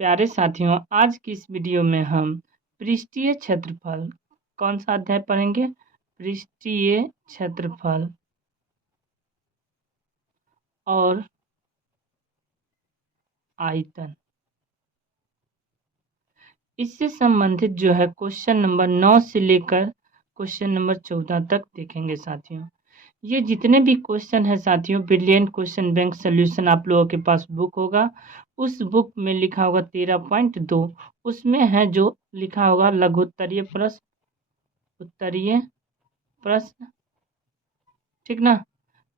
प्यारे साथियों, आज की इस वीडियो में हम पृष्ठीय क्षेत्रफल कौन सा अध्याय पढ़ेंगे? पृष्ठीय क्षेत्रफल और आयतन। इससे संबंधित जो है क्वेश्चन नंबर 9 से लेकर क्वेश्चन नंबर 14 तक देखेंगे साथियों। ये जितने भी क्वेश्चन है साथियों, ब्रिलियंट क्वेश्चन बैंक सोल्यूशन आप लोगों के पास बुक होगा, उस बुक में लिखा होगा 13.2, उसमें है जो लिखा होगा लघुत्तरीय प्रश्न, उत्तरीय प्रश्न, ठीक ना।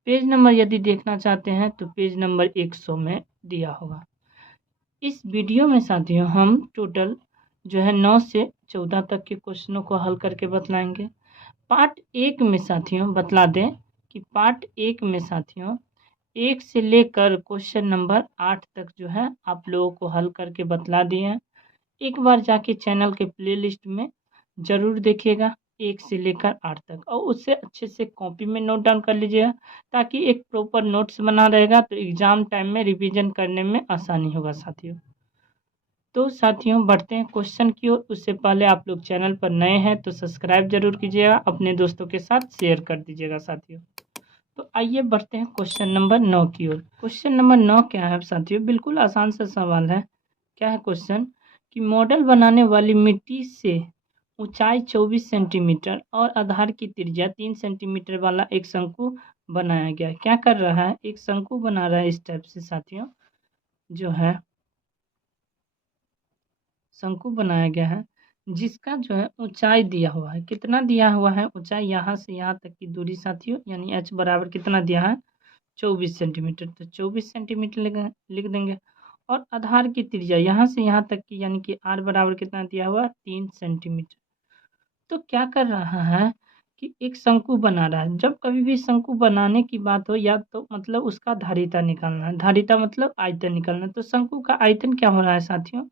पेज नंबर यदि देखना चाहते हैं तो पेज नंबर 100 में दिया होगा। इस वीडियो में साथियों हम टोटल जो है 9 से 14 तक के क्वेश्चनों को हल करके बतलाएंगे। पार्ट 1 में साथियों बतला दें कि पार्ट 1 में साथियों 1 से लेकर क्वेश्चन नंबर 8 तक जो है आप लोगों को हल करके बतला दिए हैं। एक बार जाके चैनल के प्लेलिस्ट में ज़रूर देखिएगा 1 से लेकर 8 तक, और उससे अच्छे से कॉपी में नोट डाउन कर लीजिएगा ताकि एक प्रॉपर नोट्स बना रहेगा तो एग्ज़ाम टाइम में रिवीजन करने में आसानी होगा साथियों। तो साथियों बढ़ते हैं क्वेश्चन की ओर। उससे पहले आप लोग चैनल पर नए हैं तो सब्सक्राइब जरूर कीजिएगा, अपने दोस्तों के साथ शेयर कर दीजिएगा साथियों। तो आइए बढ़ते हैं क्वेश्चन नंबर 9 की ओर। क्वेश्चन नंबर 9 क्या है साथियों? बिल्कुल आसान सा सवाल है। क्या है क्वेश्चन कि मॉडल बनाने वाली मिट्टी से ऊंचाई 24 सेंटीमीटर और आधार की त्रिज्या 3 सेंटीमीटर वाला एक शंकु बनाया गया। क्या कर रहा है? एक शंकु बना रहा है इस टाइप से साथियों, जो है शंकु बनाया गया है जिसका जो है ऊंचाई दिया हुआ है। कितना दिया हुआ है ऊंचाई? यहाँ से यहाँ तक की दूरी साथियों, यानी h बराबर कितना दिया है? 24 सेंटीमीटर। तो 24 सेंटीमीटर लिख देंगे। और आधार की त्रिज्या यहाँ से यहाँ तक की, यानी कि r बराबर कितना दिया हुआ? 3 सेंटीमीटर। तो क्या कर रहा है कि एक शंकु बना रहा है। जब कभी भी शंकु बनाने की बात हो या तो मतलब उसका धारिता निकालना है, धारिता मतलब आयतन निकालना है। तो शंकु का आयतन क्या हो रहा है साथियों?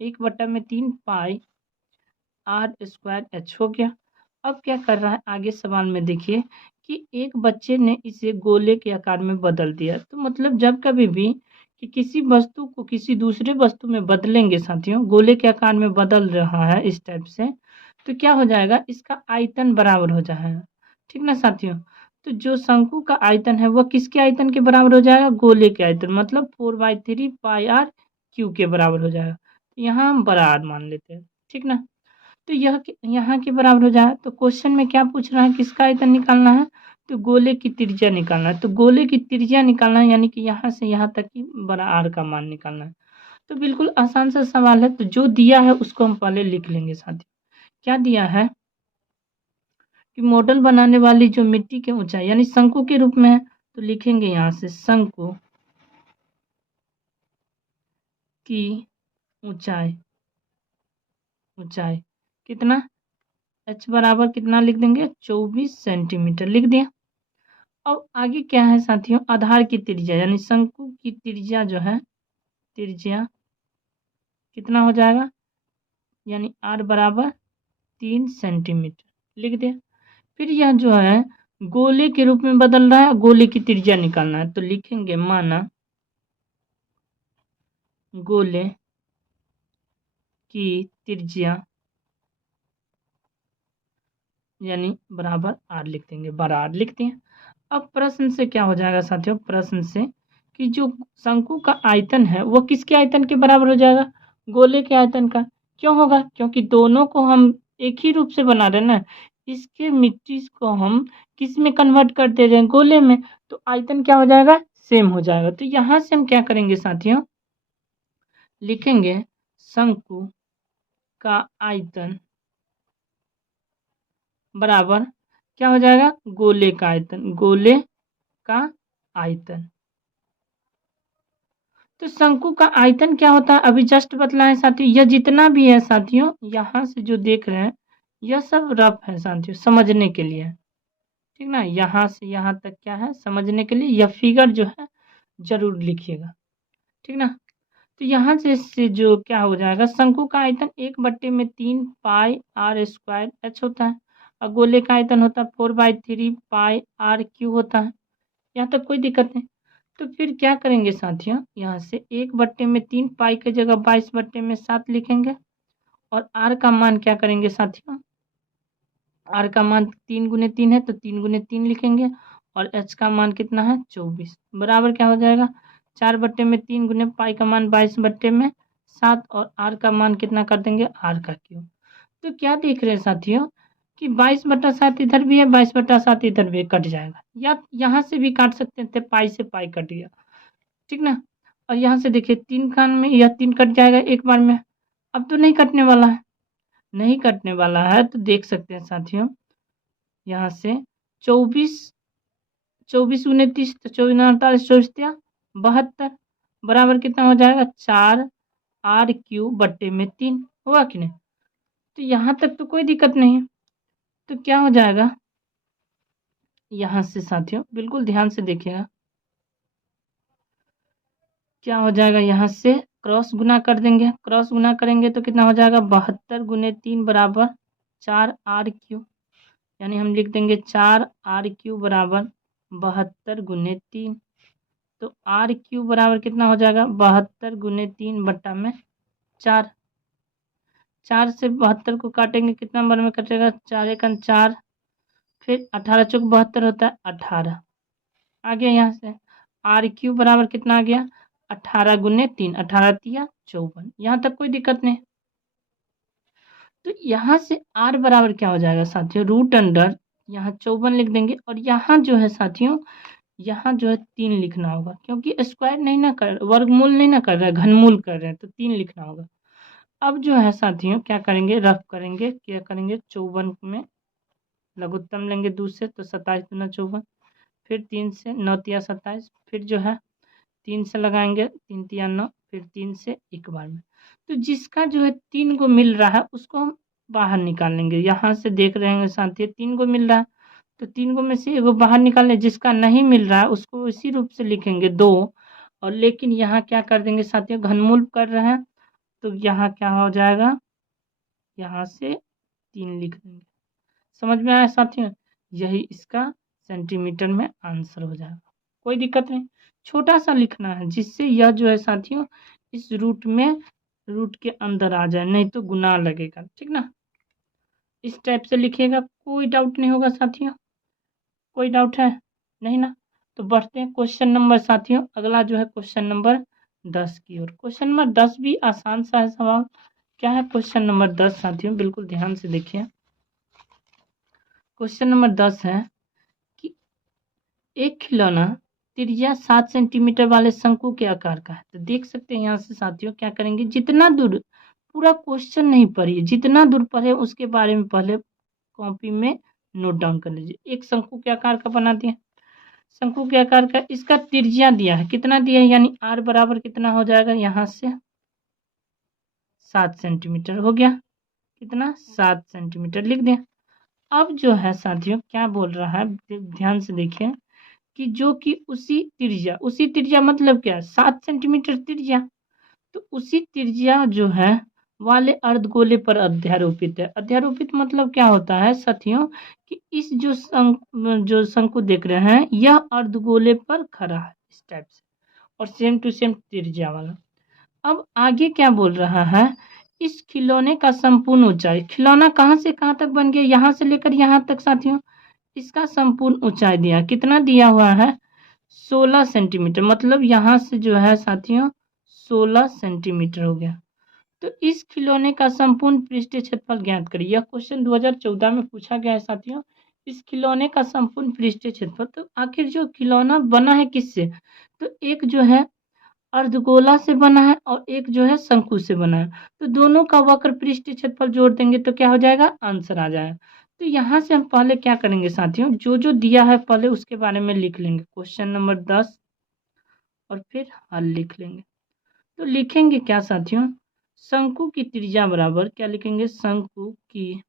1/3 पाई आर स्क्वायर एच हो गया। अब क्या कर रहा है आगे सवाल में देखिए कि एक बच्चे ने इसे गोले के आकार में बदल दिया। तो मतलब जब कभी भी कि किसी वस्तु को किसी दूसरे वस्तु में बदलेंगे साथियों, गोले के आकार में बदल रहा है इस टाइप से, तो क्या हो जाएगा? इसका आयतन बराबर हो जाएगा, ठीक ना साथियों। तो जो शंकु का आयतन है वह किसके आयतन के बराबर हो जाएगा? गोले के आयतन, मतलब 4/3 पाई आर क्यू के बराबर हो जाएगा। तो यहाँ हम बड़ा आर मान लेते हैं, ठीक ना। तो यह यहाँ के बराबर हो जाए। तो क्वेश्चन में क्या पूछ रहा है? किसका आयतन निकालना है? तो गोले की त्रिज्या निकालना है। तो गोले की त्रिज्या निकालना है, यानी कि यहाँ से यहाँ तक की बड़ा आर का मान निकालना है। तो बिल्कुल आसान सा सवाल है। तो जो दिया है उसको हम पहले लिख लेंगे साथियों। क्या दिया है कि मॉडल बनाने वाली जो मिट्टी की ऊंचाई यानी शंकु के रूप में है, तो लिखेंगे यहाँ से शंकु की ऊंचाई, ऊंचाई कितना? h बराबर कितना लिख देंगे? 24 सेंटीमीटर लिख दिया। अब आगे क्या है साथियों? आधार की त्रिज्या यानी शंकु की त्रिज्या जो है, त्रिज्या कितना हो जाएगा? यानी r बराबर 3 सेंटीमीटर लिख दिया। फिर यह जो है गोले के रूप में बदल रहा है, गोले की त्रिज्या निकालना है। तो लिखेंगे माना गोले की त्रिज्या यानी बराबर r लिख देंगे, बड़ा r लिख दिए। अब प्रश्न से क्या हो जाएगा साथियों? प्रश्न से कि जो शंकु का आयतन है वह किसके आयतन के बराबर हो जाएगा? गोले के आयतन का। क्यों होगा? क्योंकि दोनों को हम एक ही रूप से बना रहे हैं ना। इसके मिट्टी को हम किस में कन्वर्ट कर दे रहे हैं? गोले में। तो आयतन क्या हो जाएगा? सेम हो जाएगा। तो यहाँ से हम क्या करेंगे साथियों? लिखेंगे शंकु का आयतन बराबर क्या हो जाएगा? गोले का आयतन, गोले का आयतन। तो शंकु का आयतन क्या होता है अभी जस्ट बतलाएं साथियों। यह जितना भी है साथियों, यहाँ से जो देख रहे हैं यह सब रफ है साथियों, समझने के लिए, ठीक ना। यहाँ से यहाँ तक क्या है? समझने के लिए। यह फिगर जो है जरूर लिखिएगा, ठीक ना। तो यहाँ से जो क्या हो जाएगा? शंकु का आयतन 1/3 पाई आर स्क्वायर एच होता है, और गोले का आयतन होता है 4/3 पाई आर क्यू होता है। यहाँ तक कोई दिक्कत नहीं। तो फिर क्या करेंगे साथियों, यहाँ से 1/3 पाई की जगह 22/7 लिखेंगे और आर का मान क्या करेंगे साथियों, आर का मान 3 गुने 3 है तो 3 गुने 3 लिखेंगे और एच का मान कितना है 24 बराबर क्या हो जाएगा 4/3 गुने पाई का मान 22/7 और आर का मान कितना कर देंगे आर का क्यूब। तो क्या देख रहे हैं साथियों कि 22/7 इधर भी है 22/7 इधर भी कट जाएगा, या यहाँ से भी काट सकते थे, पाई से पाई कट गया, ठीक ना। और यहाँ से देखिए 3 खान में यह 3 कट जाएगा एक बार में, अब तो नहीं कटने वाला है, नहीं कटने वाला है तो देख सकते हैं साथियों यहाँ से 24 गुने 30 तो 24 48 24 72 बराबर कितना हो जाएगा 4r³ हुआ कि नहीं। तो यहाँ तक तो कोई दिक्कत नहीं है, तो क्या हो जाएगा यहाँ से साथियों बिल्कुल ध्यान से देखिएगा, क्या हो जाएगा यहाँ से क्रॉस गुना कर देंगे, क्रॉस गुना करेंगे तो कितना हो जाएगा 72 गुने 3 बराबर 4r³, यानी हम लिख देंगे 4r³ बराबर 72 गुने 3, तो r³ बराबर कितना हो जाएगा 72 गुने 3 बट्टा में 4, 4 से 72 को काटेंगे कितना नंबर में कटेगा 4 एकन 4, फिर 18 चौक 72 होता है 18 आ गया, यहाँ से r³ बराबर कितना आ गया 18 गुने 3, 18 तिया 54, यहाँ तक कोई दिक्कत नहीं। तो यहाँ से r बराबर क्या हो जाएगा साथियों रूट अंडर यहाँ 54 लिख देंगे और यहाँ जो है साथियों यहाँ जो है 3 लिखना होगा, क्योंकि स्क्वायर नहीं ना कर वर्गमूल नहीं ना कर रहा है, घनमूल कर रहे हैं, तो 3 लिखना होगा। अब जो है साथियों क्या करेंगे रफ करेंगे, क्या करेंगे 54 में लघुत्तम लेंगे 2 से तो 27 दूना 54, फिर 3 से 9 तिया 27, फिर जो है 3 से लगाएंगे 3 तिया 9, फिर 3 से एक बार में, तो जिसका जो है 3 को मिल रहा है उसको हम बाहर निकाल लेंगे। यहाँ से देख रहे हैं साथियों 3 को मिल रहा है तो 3 को में से एगो बाहर निकाल लें, जिसका नहीं मिल रहा है उसको इसी रूप से लिखेंगे 2, और लेकिन यहाँ क्या कर देंगे साथियों घनमूल कर रहे हैं तो यहाँ क्या हो जाएगा यहाँ से 3 लिख देंगे। समझ में आया साथियों, यही इसका सेंटीमीटर में आंसर हो जाएगा, कोई दिक्कत नहीं, छोटा सा लिखना है जिससे यह जो है साथियों इस रूट के अंदर आ जाए, नहीं तो गुना लगेगा, ठीक ना। इस टाइप से लिखिएगा, कोई डाउट नहीं होगा साथियों, कोई डाउट है नहीं ना। तो बढ़ते हैं क्वेश्चन नंबर साथियों, अगला जो है क्वेश्चन नंबर 10 की ओर। क्वेश्चन नंबर 10 भी आसान सा है सवाल। क्या है क्वेश्चन नंबर 10 साथियों, बिल्कुल ध्यान से देखिए। क्वेश्चन नंबर 10 है कि एक खिलौना त्रिज्या 7 सेंटीमीटर वाले शंकु के आकार का है। तो देख सकते हैं यहाँ से साथियों क्या करेंगे, जितना दूर पूरा क्वेश्चन नहीं पढ़िए, जितना दूर पढ़े उसके बारे में पहले कॉपी में नोट डाउन कर लीजिए। एक शंकु के आकार का बना दिया, शंकु के आकार का, इसका त्रिज्या दिया है, कितना दिया है यानी r बराबर कितना हो जाएगा यहाँ से 7 सेंटीमीटर हो गया, कितना 7 सेंटीमीटर लिख दिया। अब जो है साथियों क्या बोल रहा है ध्यान से देखिए कि जो कि उसी त्रिज्या मतलब क्या है 7 सेंटीमीटर त्रिज्या, तो उसी त्रिज्या जो है वाले अर्धगोले पर अध्यारोपित है। अध्यारोपित मतलब क्या होता है साथियों कि इस जो शंकु देख रहे हैं यह अर्धगोले पर खड़ा है इस टाइप से, और सेम टू सेम त्रिज्या वाला। अब आगे क्या बोल रहा है, इस खिलौने का संपूर्ण ऊंचाई, खिलौना कहाँ से कहाँ तक बन गया यहाँ से लेकर यहाँ तक साथियों, इसका संपूर्ण ऊंचाई दिया, कितना दिया हुआ है 16 सेंटीमीटर, मतलब यहाँ से जो है साथियों 16 सेंटीमीटर हो गया। तो इस खिलौने का संपूर्ण पृष्ठीय क्षेत्रफल ज्ञात करिए। यह क्वेश्चन 2014 में पूछा गया है साथियों, इस खिलौने का संपूर्ण पृष्ठीय क्षेत्रफल। तो आखिर जो खिलौना बना है किससे, तो एक जो है अर्धगोला से बना है और एक जो है शंकु से बना है, तो दोनों का वक्र पृष्ठीय क्षेत्रफल जोड़ देंगे तो क्या हो जाएगा आंसर आ जाएगा। तो यहाँ से हम पहले क्या करेंगे साथियों, जो जो दिया है पहले उसके बारे में लिख लेंगे क्वेश्चन नंबर 10 और फिर हल लिख लेंगे। तो लिखेंगे क्या साथियों, शंकु की त्रिज्या बराबर क्या लिखेंगे, शंकु की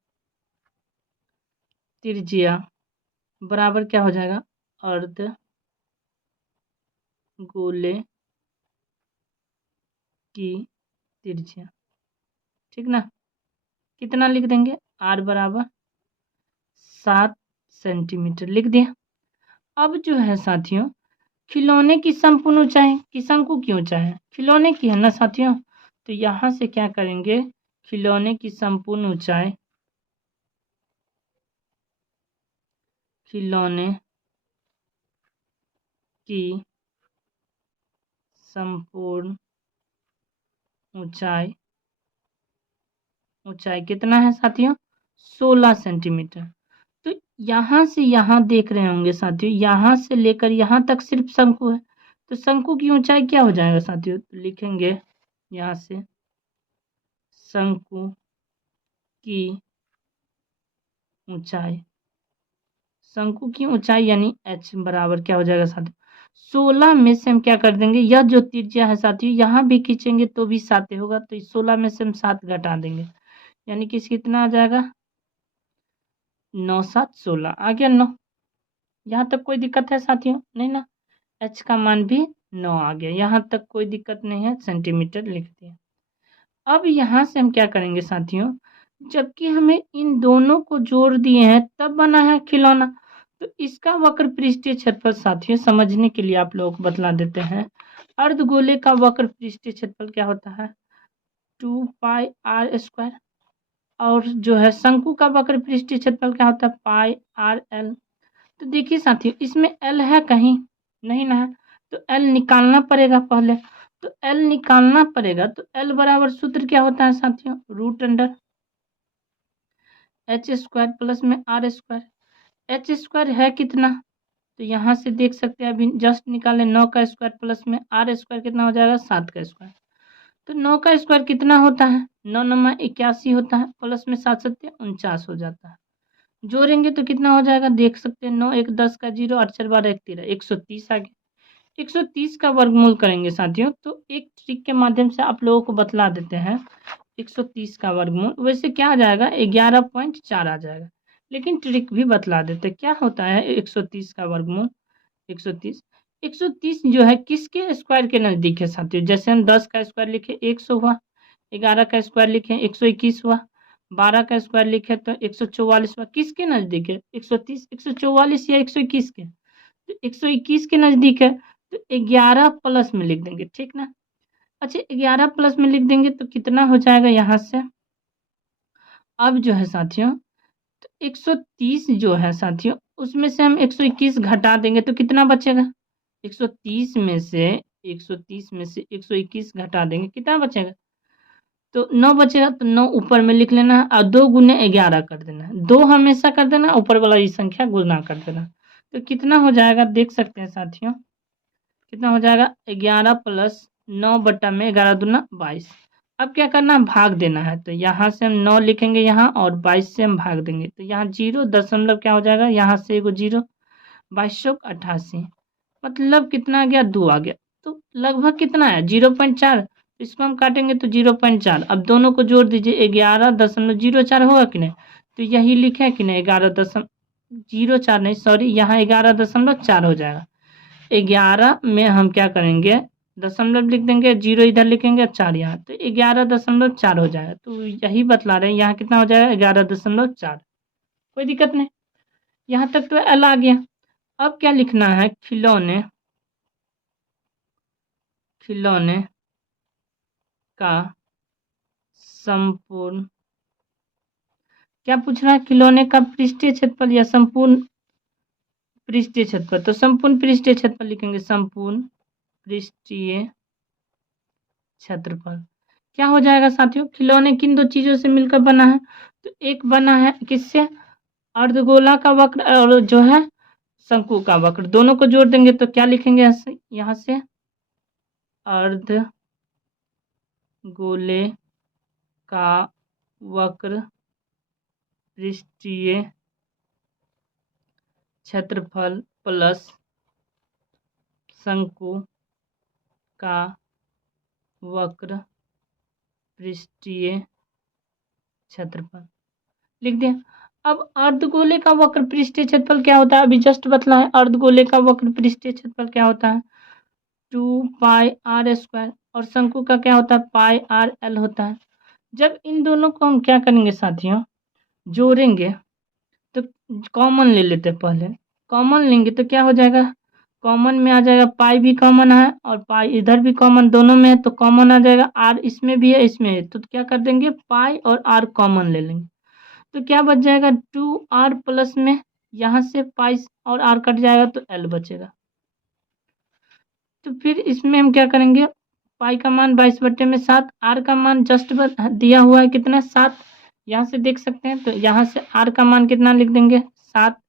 त्रिज्या बराबर क्या हो जाएगा अर्ध गोले की त्रिज्या, ठीक ना। कितना लिख देंगे r बराबर 7 सेंटीमीटर लिख दिया। अब जो है साथियों खिलौने की संपूर्ण ऊंचाई कि शंकु की ऊंचाई है, खिलौने की है ना साथियों। तो यहाँ से क्या करेंगे, खिलौने की संपूर्ण ऊंचाई, खिलौने की संपूर्ण ऊंचाई, ऊंचाई कितना है साथियों, 16 सेंटीमीटर। तो यहाँ से यहाँ देख रहे होंगे साथियों, यहाँ से लेकर यहाँ तक सिर्फ शंकु है, तो शंकु की ऊंचाई क्या हो जाएगा साथियों, तो लिखेंगे यहाँ से शंकु की ऊंचाई, शंकु की ऊंचाई यानी h बराबर क्या हो जाएगा साथियों, 16 में से हम क्या कर देंगे, यह जो त्रिज्या है साथियों यहाँ भी खींचेंगे तो भी 7 होगा, तो इस 16 में से हम 7 घटा देंगे, यानी कि कितना आ जाएगा 9 7 16 आ गया 9। यहाँ तक कोई दिक्कत है साथियों, नहीं ना, h का मान भी 9 आ गया, यहाँ तक कोई दिक्कत नहीं है, सेंटीमीटर लिख दिया। अब यहाँ से हम क्या करेंगे साथियों, जबकि हमें इन दोनों को जोड़ दिए हैं तब बना है खिलौना, तो इसका वक्र पृष्ठीय क्षेत्रफल साथियों समझने के लिए आप लोगों को बतला देते हैं। अर्धगोले का वक्र पृष्ठीय क्षेत्रफल क्या होता है, 2 पाई आर स्क्वायर, और जो है शंकु का वक्र पृष्ठीय क्षेत्रफल क्या होता है, पाई आर एल। तो देखिए साथियों इसमें एल है कहीं, नहीं ना है, तो एल निकालना पड़ेगा पहले, तो एल निकालना पड़ेगा, तो एल बराबर सूत्र क्या होता है साथियों, root under H square plus में आर स्क्वायर, एच स्क्वायर है कितना, तो यहाँ से देख सकते हैं अभी जस्ट निकाले 9 का स्क्वायर प्लस में आर स्क्वायर कितना हो जाएगा 7 का स्क्वायर, तो 9 का स्क्वायर कितना होता है, 9 9 81 होता है, प्लस में 7 7 49 हो जाता है, जोड़ेंगे तो कितना हो जाएगा देख सकते हैं, 9 1 10 का 0 8 4 12 1 13 130 आ गया। 130 का वर्गमूल करेंगे साथियों, तो एक ट्रिक के माध्यम से आप लोगों को बतला देते हैं, 130 का वर्गमूल वैसे क्या आ जाएगा 11.4 आ जाएगा, लेकिन ट्रिक भी बतला देते क्या होता है 130 का वर्गमूल। 130 जो है किसके स्क्वायर के नजदीक है साथियों, जैसे हम 10 का स्क्वायर लिखे 100 हुआ, 11 का स्क्वायर लिखे 121 हुआ, 12 का स्क्वायर लिखे तो 144 हुआ, किसके नजदीक है 130, 144 या 121 के, तो 121 के नजदीक है, तो 11 प्लस में लिख देंगे, ठीक ना। अच्छा 11 प्लस में लिख देंगे तो कितना हो जाएगा यहाँ से, अब जो है साथियों तो 130 जो है साथियों उसमें से हम 121 घटा देंगे तो कितना बचेगा, 130 में से 130 में से 121 घटा देंगे कितना बचेगा, तो 9 बचेगा, तो 9 ऊपर में लिख लेना है और 2 गुने 11 कर देना है, 2 हमेशा कर देना, ऊपर वाला ये संख्या गुना कर देना, तो कितना हो जाएगा देख सकते हैं साथियों, कितना हो जाएगा 11 प्लस 9 बटा में 11 दूना 22। अब क्या करना है भाग देना है, तो यहाँ से हम 9 लिखेंगे यहाँ और 22 से हम भाग देंगे, तो यहाँ 0 दशमलव क्या हो जाएगा, यहाँ से एगो 0, 2288 मतलब कितना आ गया 2 आ गया, तो लगभग कितना है 0.4, इसको हम काटेंगे तो 0.4, अब दोनों को जोड़ दीजिए 11.04 होगा कि नहीं, तो यही लिखे कि नहीं 11.04 नहीं सॉरी यहाँ 11.4 हो जाएगा, 11 में हम क्या करेंगे दशमलव लिख देंगे, 0 इधर लिखेंगे 4 यहाँ, तो 11.4 हो जाएगा, तो यही बतला रहे हैं यहाँ कितना हो जाएगा 11.4, कोई दिक्कत नहीं, यहाँ तक तो एल आ गया। अब क्या लिखना है, खिलौने का संपूर्ण, क्या पूछ रहा है खिलौने का पृष्ठीय क्षेत्रफल या संपूर्ण पृष्ठीय क्षेत्रफल, तो संपूर्ण पृष्ठीय क्षेत्रफल लिखेंगे, संपूर्ण पृष्ठीय क्षेत्रफल क्या हो जाएगा साथियों, खिलौने किन दो चीजों से मिलकर बना है, तो एक बना है किससे, अर्धगोला का वक्र और जो है शंकु का वक्र, दोनों को जोड़ देंगे तो क्या लिखेंगे यहाँ से अर्धगोले का वक्र पृष्ठीय क्षेत्रफल प्लस शंकु का वक्र पृष्ठीय क्षेत्रफल लिख दिया। अब अर्धगोले का वक्र पृष्ठीय क्षेत्रफल क्या होता है, अभी जस्ट बतला है, अर्धगोले का वक्र पृष्ठीय क्षेत्रफल क्या होता है 2 पाई आर स्क्वायर, और शंकु का क्या होता है पाई आर एल होता है। जब इन दोनों को हम क्या करेंगे साथियों जोड़ेंगे, तो कॉमन ले लेते हैं, पहले कॉमन लेंगे तो क्या हो जाएगा कॉमन में आ जाएगा, पाई भी कॉमन है और पाई इधर भी कॉमन, दोनों में है तो कॉमन आ जाएगा। आर इसमें भी है इसमें है, तो क्या कर देंगे, पाई और आर कॉमन ले लेंगे, तो क्या बच जाएगा 2r प्लस में यहाँ से पाई और आर कट जाएगा तो एल बचेगा। तो फिर इसमें हम क्या करेंगे, पाई का मान 22/7, आर का मान जस्ट दिया हुआ है कितना 7, यहाँ से देख सकते हैं, तो यहाँ से आर का मान कितना लिख देंगे 7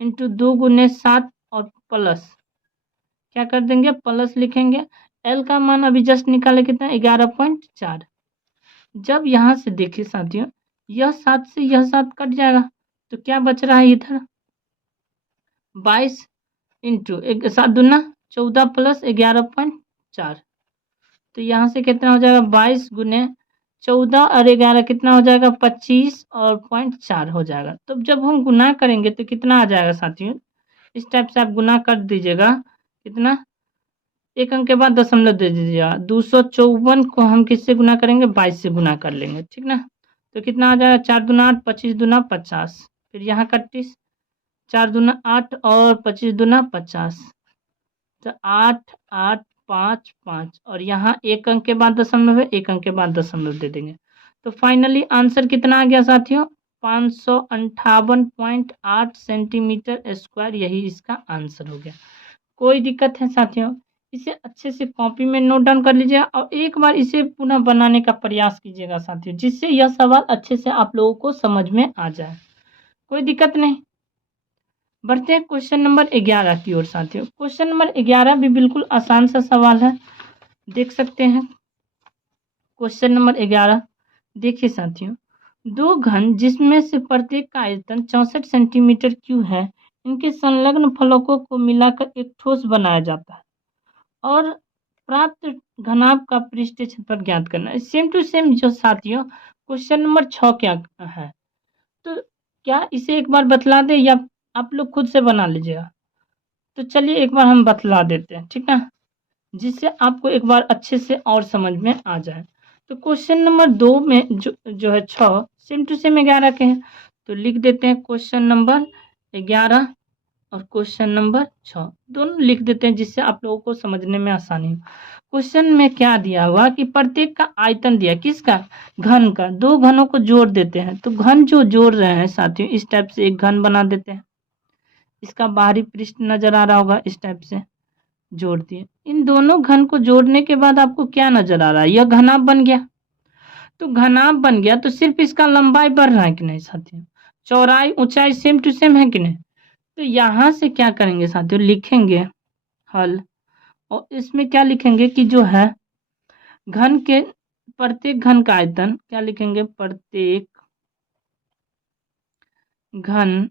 इंटू 2 × 7 और प्लस क्या कर देंगे, प्लस लिखेंगे। एल का मान अभी जस्ट निकाले कितना 11.4। जब यहाँ से देखिए साथियों, यह 7 से यह 7 कट जाएगा तो क्या बच रहा है इधर 22 इंटू 7 दूना 14 प्लस 11.4, तो यहाँ से कितना हो जाएगा 22 × 14 और 11 कितना हो जाएगा 25 और 0.4 हो जाएगा। तो जब हम गुना करेंगे तो कितना आ जाएगा साथियों, इस टाइप से आप गुना कर दीजिएगा, कितना एक अंक के बाद दशमलव दे दीजिएगा। 254 को हम किससे गुना करेंगे 22 से गुना कर लेंगे, ठीक ना। तो कितना आ जाएगा 4 दूना 8, 25 दूना 50, फिर यहाँ 31, 4 दूना 8 और 25 दूना 50, तो 8 8 5 5 और यहाँ एक अंक के बाद दशमलव है, एक अंक के बाद दशमलव दे देंगे। तो फाइनली आंसर कितना आ गया साथियों 558.8 सेंटीमीटर स्क्वायर, यही इसका आंसर हो गया। कोई दिक्कत है साथियों, इसे अच्छे से कॉपी में नोट डाउन कर लीजिएगा और एक बार इसे पुनः बनाने का प्रयास कीजिएगा साथियों, जिससे यह सवाल अच्छे से आप लोगों को समझ में आ जाए। कोई दिक्कत नहीं। बढ़ते हैं क्वेश्चन नंबर 11 की ओर साथियों। क्वेश्चन नंबर 11 भी बिल्कुल आसान सा सवाल है, देख सकते हैं। क्वेश्चन नंबर 11 देखिए साथियों, दो घन जिसमें से प्रत्येक का आयतन 64 सेंटीमीटर क्यूब है, इनके संलग्न फलकों को मिलाकर एक ठोस बनाया जाता है और प्राप्त घनाभ का पृष्ठीय क्षेत्रफल ज्ञात करना है। सेम टू सेम जो साथियों क्वेश्चन नंबर 6 क्या है, तो क्या इसे एक बार बतला दे या आप लोग खुद से बना लीजिएगा। तो चलिए एक बार हम बतला देते हैं, ठीक ना, जिससे आपको एक बार अच्छे से और समझ में आ जाए। तो क्वेश्चन नंबर 2 में जो है 6 सेम टू सेम 11 के हैं, तो लिख देते हैं क्वेश्चन नंबर 11 और क्वेश्चन नंबर 6 दोनों लिख देते हैं, जिससे आप लोगों को समझने में आसानी हो। क्वेश्चन में क्या दिया हुआ कि प्रत्येक का आयतन दिया, किसका, घन का। दो घनों को जोड़ देते हैं, तो घन जो जोड़ रहे हैं साथियों इस टाइप से एक घन बना देते हैं, इसका बाहरी पृष्ठ नजर आ रहा होगा, इस टाइप से जोड़ दिए। इन दोनों घन को जोड़ने के बाद आपको क्या नजर आ रहा है, यह घनाभ बन गया। तो घनाभ बन गया तो सिर्फ इसका लंबाई बढ़ रहा है कि नहीं साथियों, चौड़ाई ऊंचाई सेम टू सेम है कि नहीं। तो यहाँ से क्या करेंगे साथियों, लिखेंगे हल, और इसमें क्या लिखेंगे कि जो है घन के प्रत्येक घन का आयतन क्या लिखेंगे, प्रत्येक घन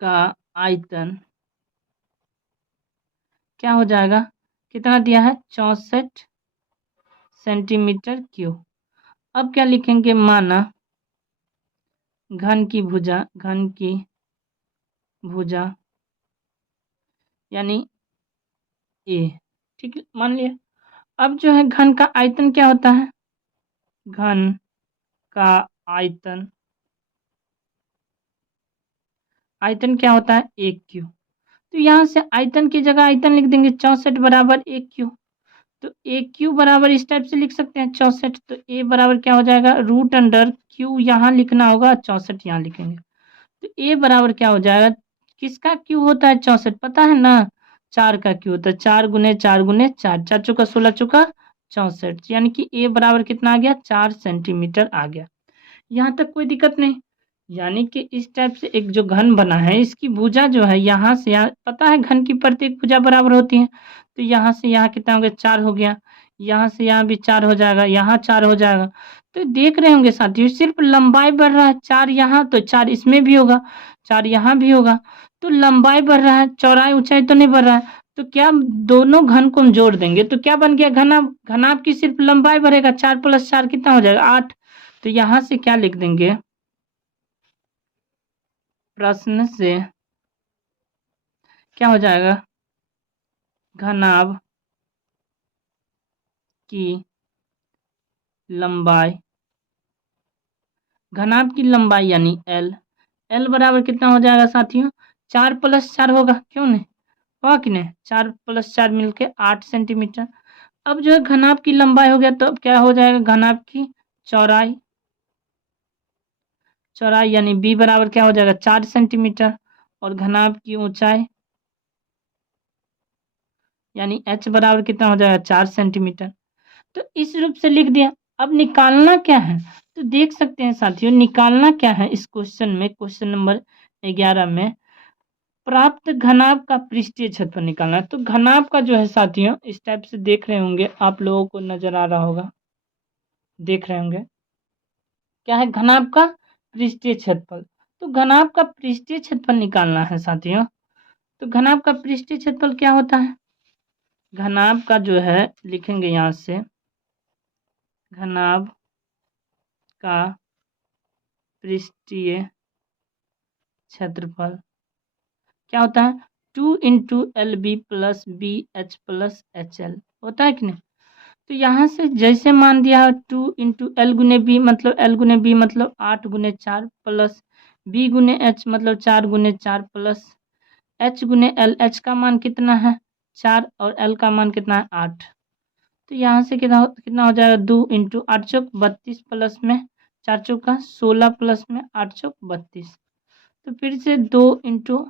का आयतन क्या हो जाएगा, कितना दिया है 64 सेंटीमीटर क्यूब। अब क्या लिखेंगे, माना घन की भुजा यानी ए, ठीक है मान लिया। अब जो है घन का आयतन क्या होता है, घन का आयतन क्या होता है 1 क्यूब। तो यहाँ से आयतन की जगह आयतन लिख देंगे 64 बराबर 1 क्यूब। तो 1 क्यूब बराबर इस टाइप से लिख सकते हैं 64, तो ए बराबर क्या हो जाएगा √क्यू यहाँ लिखना होगा, 64 यहाँ लिखेंगे। तो ए बराबर क्या हो जाएगा, किसका क्यू होता है 64 पता है ना, 4 का क्यू होता है, 4 × 4 × 4, 4 चौका 16 चौका 64, यानी कि ए बराबर कितना आ गया 4 सेंटीमीटर आ गया। यहाँ तक कोई दिक्कत नहीं। यानी कि इस टाइप से एक जो घन बना है इसकी भुजा जो है यहाँ से यहाँ, पता है घन की प्रत्येक भुजा बराबर होती है, तो यहाँ से यहाँ कितना हो गया 4 हो गया, यहाँ से यहाँ भी 4 हो जाएगा, यहाँ 4 हो जाएगा। तो देख रहे होंगे साथियों सिर्फ लंबाई बढ़ रहा है, 4 यहाँ तो 4 इसमें भी होगा, 4 यहाँ भी होगा, तो लंबाई बढ़ रहा है, चौड़ाई ऊंचाई तो नहीं बढ़ रहा है। तो क्या दोनों घन को हम जोड़ देंगे तो क्या बन गया घनाभ, घनाभ की सिर्फ लंबाई बढ़ेगा, 4 + 4 कितना हो जाएगा 8। तो यहाँ से क्या लिख देंगे, प्रश्न से क्या हो जाएगा, घनाभ की लंबाई, घनाभ की लंबाई यानी एल, एल बराबर कितना हो जाएगा साथियों 4 + 4 होगा, क्यों नहीं, हुआ कि नहीं, 4 + 4 मिलके 8 सेंटीमीटर। अब जो है घनाभ की लंबाई हो गया तो अब क्या हो जाएगा, घनाभ की चौड़ाई, चौड़ाई यानी b बराबर क्या हो जाएगा 4 सेंटीमीटर, और घनाभ की ऊंचाई यानी h बराबर कितना हो जाएगा 4 सेंटीमीटर। तो इस रूप से लिख दिया। अब निकालना क्या है, तो देख सकते हैं साथियों, निकालना क्या है इस क्वेश्चन में, क्वेश्चन नंबर 11 में प्राप्त घनाभ का पृष्ठीय क्षेत्रफल निकालना है। तो घनाभ का जो है साथियों, इस टाइप से देख रहे होंगे, आप लोगों को नजर आ रहा होगा, देख रहे होंगे क्या है घनाभ का पृष्ठीय क्षेत्रफल। तो घनाभ का पृष्ठीय क्षेत्रफल निकालना है साथियों। तो घनाभ का पृष्ठीय क्षेत्रफल क्या होता है, घनाभ का जो है लिखेंगे यहाँ से, घनाभ का पृष्ठीय क्षेत्रफल क्या होता है 2 × LB + BH + HL होता है कि नहीं। तो यहाँ से जैसे मान दिया 2 × L × B मतलब L × B मतलब 8 × 4 प्लस B × H मतलब 4 × 4 प्लस H × L, H का मान कितना है 4 और L का मान कितना है 8। तो यहाँ से कितना हो जाएगा 2 × 8 चौक 32 प्लस में 4 चौका 16 प्लस में 8 चौक 32। तो फिर से 2 ×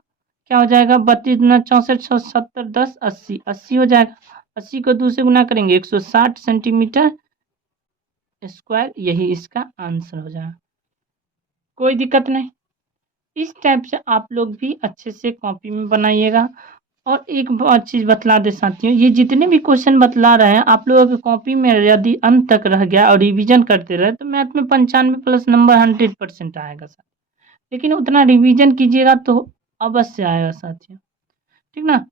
क्या हो जाएगा 32 × 64 6 70 10 80 80 हो जाएगा। 80 को 2 से गुना करेंगे 160 सेंटीमीटर स्क्वायर, यही इसका आंसर हो जाएगा। कोई दिक्कत नहीं। इस टाइप से आप लोग भी अच्छे से कॉपी में बनाइएगा। और एक और चीज़ बतला दे साथियों, ये जितने भी क्वेश्चन बतला रहे हैं आप लोगों की कॉपी में यदि अंत तक रह गया और रिवीजन करते रहे तो मैथ में 95+ नंबर 100% आएगा साथियों। लेकिन उतना रिवीजन कीजिएगा तो अवश्य आएगा साथियों, ठीक ना।